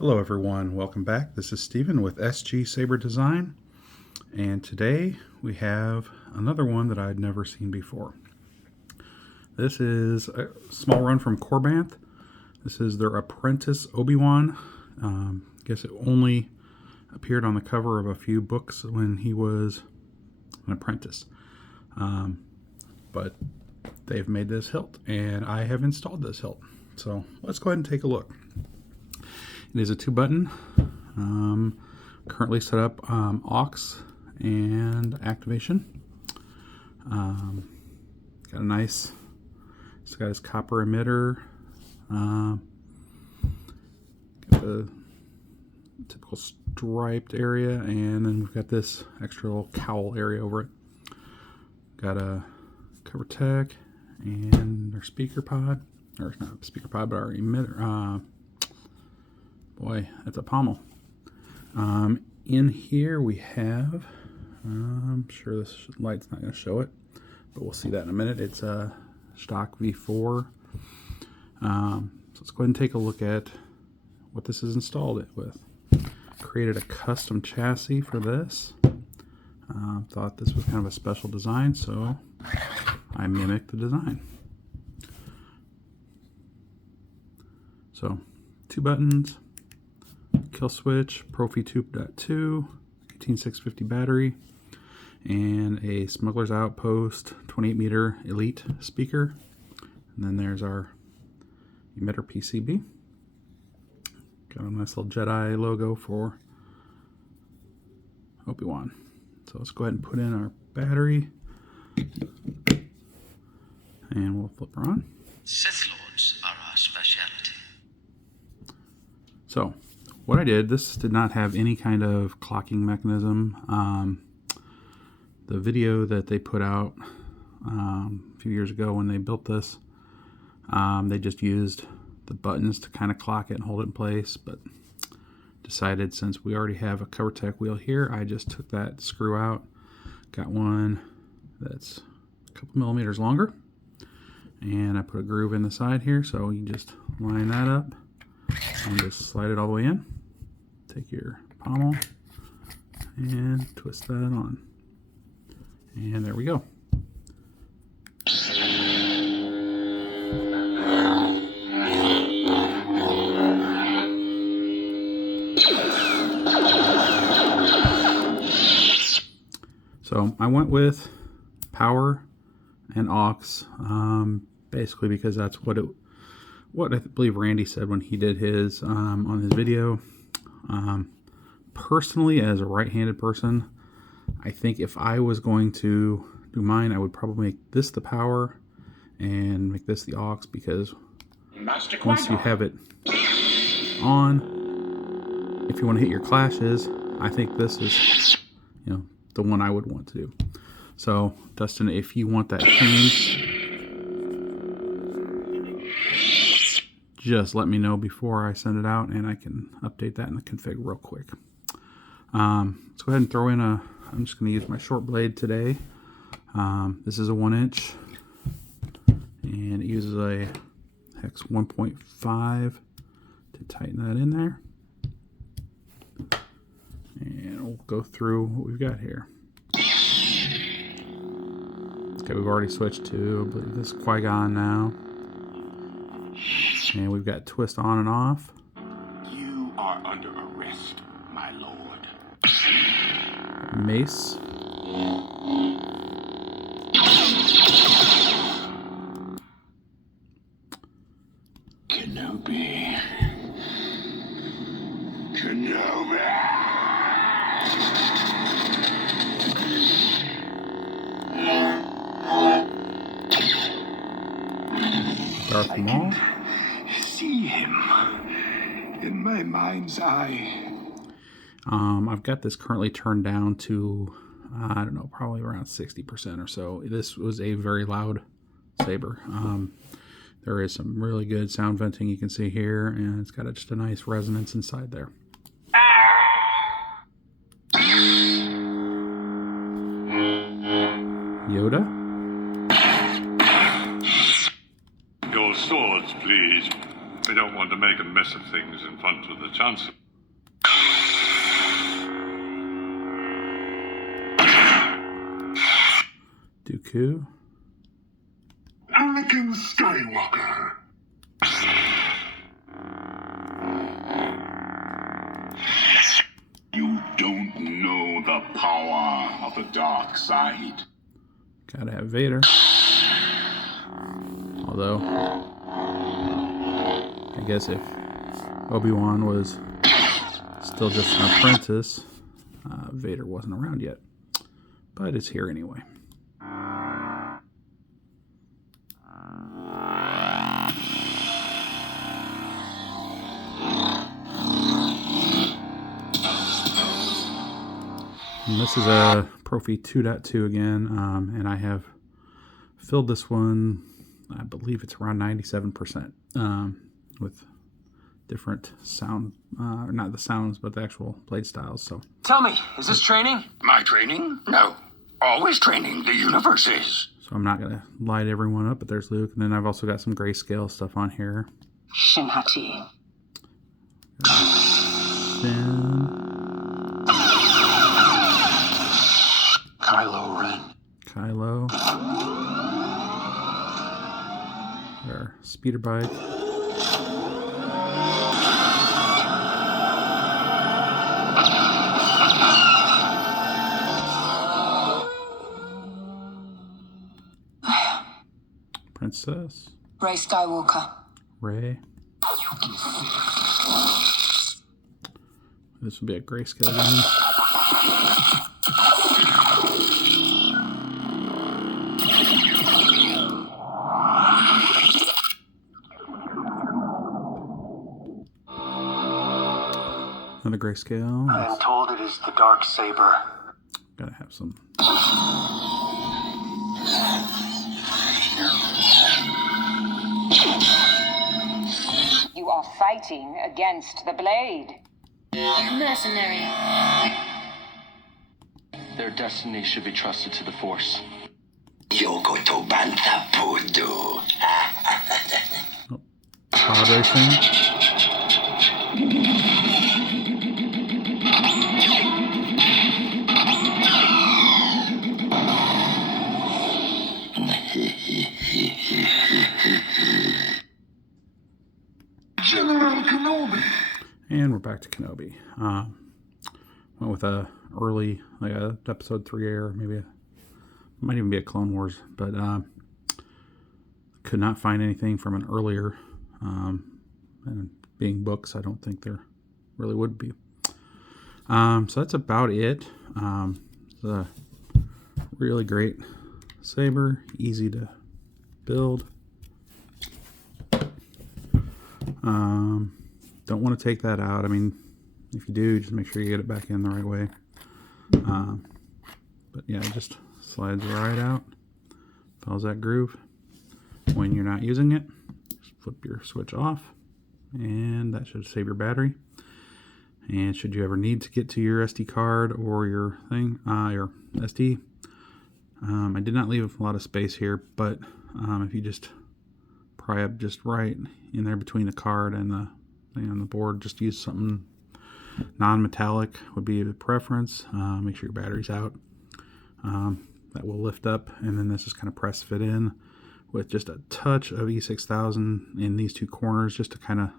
Hello everyone, welcome back. This is Steven with SG Saber Design, and today we have another one that I'd never seen before. This is a small run from Korbanth. This is their Apprentice Obi Wan. I guess it only appeared on the cover of a few books when he was an apprentice. But they've made this hilt, and I have installed this hilt. So let's go ahead and take a look. It is a 2-button, currently set up aux and activation. Got a nice, it's got his copper emitter, got the typical striped area, and then we've got this extra little cowl area over it. Got a cover tech and our speaker pod, or not a speaker pod, but our emitter. Boy, that's a pommel. In here we have, I'm sure this light's not going to show it, but we'll see that in a minute. It's a Shtok V4. So let's go ahead and take a look at what this is installed it with. Created a custom chassis for this. Thought this was kind of a special design, so I mimicked the design. So, 2 buttons. Kill switch, Proffie 2.2, 18650 battery, and a Smuggler's Outpost 28 meter Elite speaker. And then there's our emitter PCB. Got a nice little Jedi logo for Obi Wan. So let's go ahead and put in our battery, and we'll flip her on. Sith Lords are our specialty. So, what I did, this did not have any kind of clocking mechanism. The video that they put out a few years ago when they built this, they just used the buttons to kind of clock it and hold it in place, but decided since we already have a cover tech wheel here, I just took that screw out, got one that's a couple millimeters longer, and I put a groove in the side here, so you just line that up and just slide it all the way in. Take your pommel and twist that on. And there we go. So I went with power and aux, basically because that's what I believe Randy said when he did his on his video. Personally, as a right-handed person, I think if I was going to do mine, I would probably make this the power and make this the aux, because once you have it on, if you want to hit your clashes, I think this is, the one I would want to do. So, Dustin, if you want that changed, just let me know before I send it out, and I can update that in the config real quick. Let's go ahead and throw in I'm just going to use my short blade today. This is a 1-inch, and it uses a hex 1.5 to tighten that in there. And we'll go through what we've got here. Okay, we've already switched to, I believe, this Qui-Gon now. And we've got twist on and off. You are under arrest, my lord. Mace. Kenobi. Kenobi. Darth Maul. See him in my mind's eye. I've got this currently turned down to, I don't know, probably around 60% or so. This was a very loud saber. There is some really good sound venting you can see here, and it's got just a nice resonance inside there. Yoda. Your swords, please. We don't want to make make a mess of things in front of the Chancellor. Dooku. Anakin Skywalker. You don't know the power of the dark side. Gotta have Vader. Although, I guess if Obi Wan was still just an apprentice, Vader wasn't around yet. But it's here anyway. And this is a Proffie 2.2 again, and I have filled this one, I believe it's around 97%, with different sound, not the sounds, but the actual blade styles. So, tell me, is this training? My training? No. Always training. The universe is. so I'm not gonna light everyone up, but there's Luke, and then I've also got some grayscale stuff on here. Shinhati. Then Kylo Ren. Kylo. Our speeder bike. Princess. Rey Skywalker. Rey. This would be a grayscale game. Another grayscale. I am told it is the dark saber. Gotta have some. You are fighting against the blade. Mercenary. Their destiny should be trusted to the Force. Yoko to banta pudu. Pod racing. General Kenobi. And we're back to Kenobi. Went with a early, like a episode 3 or maybe might even be a Clone Wars, but could not find anything from an earlier. And being books, I don't think there really would be. So that's about it. It's a really great saber, easy to build. Don't want to take that out. I mean, if you do, just make sure you get it back in the right way. But yeah, it just slides right out. Follows that groove. When you're not using it, just flip your switch off, and that should save your battery. And should you ever need to get to your SD card or your thing, your SD, I did not leave a lot of space here, but if you just pry up just right in there between the card and the thing on the board, just use something non-metallic would be a preference. Make sure your battery's out. That will lift up, and then this is kind of press fit in with just a touch of E6000 in these two corners just to kind of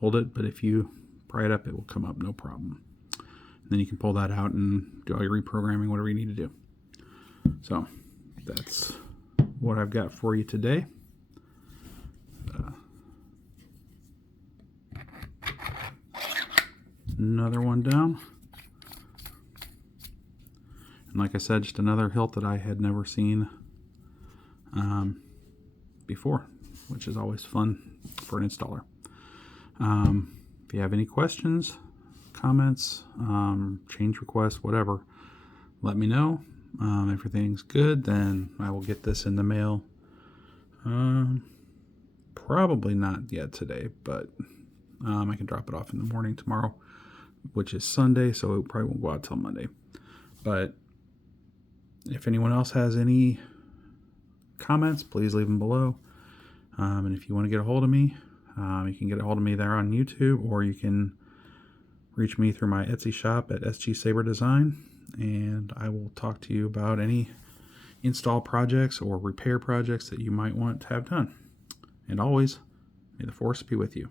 hold it. But if you pry it up, it will come up no problem. And then you can pull that out and do all your reprogramming, whatever you need to do. So that's what I've got for you today. Another one down. And like I said, just another hilt that I had never seen before, which is always fun for an installer. If you have any questions, comments, change requests, whatever, let me know. If everything's good, then I will get this in the mail. Probably not yet today, but I can drop it off in the morning tomorrow, which is Sunday, so it probably won't go out till Monday. But if anyone else has any comments, please leave them below. And if you want to get a hold of me, You can get a hold of me there on YouTube, or you can reach me through my Etsy shop at SG Saber Design, and I will talk to you about any install projects or repair projects that you might want to have done. And always, may the Force be with you.